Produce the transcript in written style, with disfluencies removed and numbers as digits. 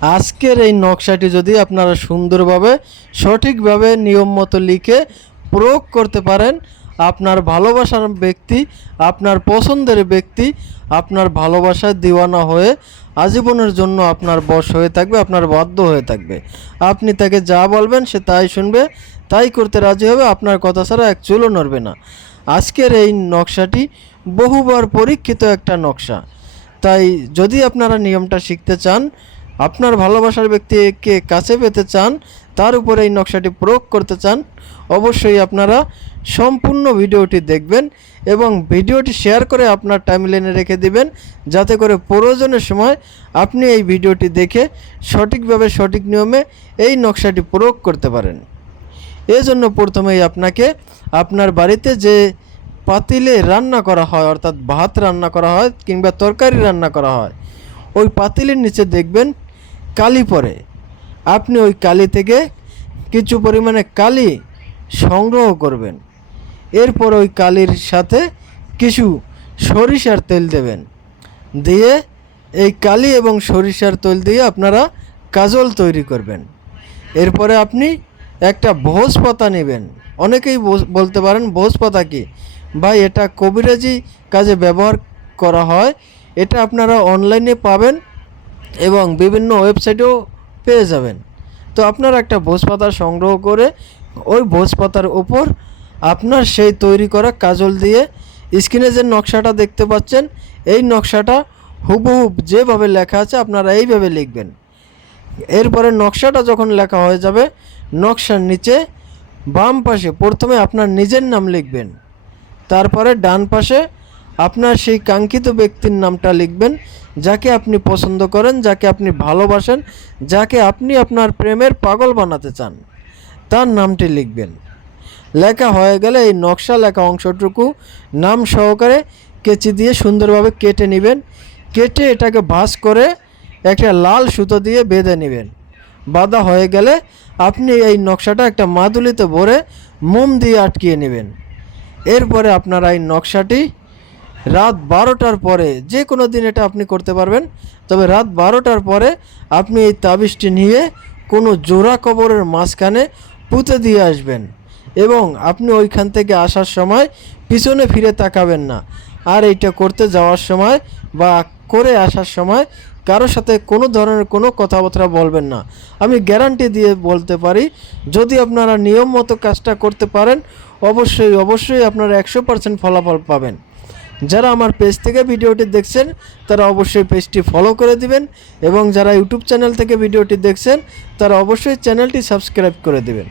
আজকের এই নকশাটি যদি আপনারা সুন্দরভাবে সঠিকভাবে নিয়ম মতো লিখে প্রয়োগ করতে পারেন, আপনার ভালোবাসার ব্যক্তি, আপনার পছন্দের ব্যক্তি আপনার ভালোবাসায় দিওয়ানা হয়ে আজীবনের জন্য আপনার বশ হয়ে থাকবে, আপনার বাধ্য হয়ে থাকবে। আপনি তাকে যা বলবেন সে তাই শুনবে, তাই করতে রাজি হবে, আপনার কথা ছাড়া এক চুলও নড়বে না। আজকের এই নকশাটি বহুবার পরীক্ষিত একটা নকশা। তাই যদি আপনারা নিয়মটা শিখতে চান, আপনার ভালোবাসার ব্যক্তিকে কাছে পেতে চান, তার উপরে এই নকশাটি প্রয়োগ করতে চান, অবশ্যই আপনারা সম্পূর্ণ ভিডিওটি দেখবেন এবং ভিডিওটি শেয়ার করে আপনার টাইমলাইনে রেখে দিবেন, যাতে করে প্রয়োজনের সময় আপনি এই ভিডিওটি দেখে সঠিকভাবে সঠিক নিয়মে এই নকশাটি প্রয়োগ করতে পারেন। এজন্য প্রথমেই আপনাকে আপনার বাড়িতে যে পাতিলে রান্না করা হয়, অর্থাৎ ভাত রান্না করা হয় কিংবা তরকারি রান্না করা হয়, ওই পাতিলের নিচে দেখবেন কালি পড়ে। আপনি ওই কালি থেকে কিছু পরিমাণে কালি সংগ্রহ করবেন। এরপর ওই কালির সাথে কিছু সরিষার তেল দেবেন, দিয়ে এই কালি এবং সরিষার তেল দিয়ে আপনারা কাজল তৈরি করবেন। এরপরে আপনি একটা ভোজ পাতা নেবেন। অনেকেই বলতে পারেন ভোজ পাতা কি ভাই, এটা কবিরাজি কাজে ব্যবহার করা হয়, এটা আপনারা অনলাইনে পাবেন এবং বিভিন্ন ওয়েবসাইটেও পেয়ে যাবেন। তো আপনারা একটা ভোজ পাতা সংগ্রহ করে ওই ভোজ পাতার উপর আপনার সেই তৈরি করা কাজল দিয়ে স্ক্রিনে যে নকশাটা দেখতে পাচ্ছেন, এই নকশাটা হুবহু যেভাবে লেখা আছে আপনারা এইভাবে লিখবেন। এরপরে নকশাটা যখন লেখা হয়ে যাবে, নকশার নিচে বাম পাশে প্রথমে আপনার নিজের নাম লিখবেন, তারপরে ডান পাশে আপনার সেই কাঙ্ক্ষিত ব্যক্তির নামটা লিখবেন, যাকে আপনি পছন্দ করেন, যাকে আপনি ভালোবাসেন, যাকে আপনি আপনার প্রেমের পাগল বানাতে চান, তার নামটি লিখবেন। লেখা হয়ে গেলে এই নকশা লেখা অংশটুকু নাম সহকারে কেচি দিয়ে সুন্দরভাবে কেটে নেবেন। কেটে এটাকে ভাঁজ করে একটা লাল সুতো দিয়ে বেঁধে নেবেন। বাঁধা হয়ে গেলে আপনি এই নকশাটা একটা মাদুলিতে ভরে মোম দিয়ে আটকিয়ে নেবেন। এরপরে আপনারা এই নকশাটি রাত 12টার পরে, যে কোনো দিন এটা আপনি করতে পারবেন, তবে রাত 12টার পরে আপনি এই তাবিজটি নিয়ে কোনো জোড়া কবরের মাঝখানে পুঁতে দিয়ে আসবেন এবং আপনি ওইখান থেকে আসার সময় পিছনে ফিরে তাকাবেন না। আর এইটা করতে যাওয়ার সময় বা করে আসার সময় কারোর সাথে কোনো ধরনের কোনো কথাবার্তা বলবেন না। আমি গ্যারান্টি দিয়ে বলতে পারি, যদি আপনারা নিয়ম মতো কাজটা করতে পারেন, অবশ্যই আপনারা 100% ফলাফল পাবেন। যারা আমার পেজ থেকে ভিডিওটি দেখছেন তারা অবশ্যই পেজটি ফলো করে দিবেন এবং যারা ইউটিউব চ্যানেল থেকে ভিডিওটি দেখছেন তারা অবশ্যই চ্যানেলটি সাবস্ক্রাইব করে দিবেন।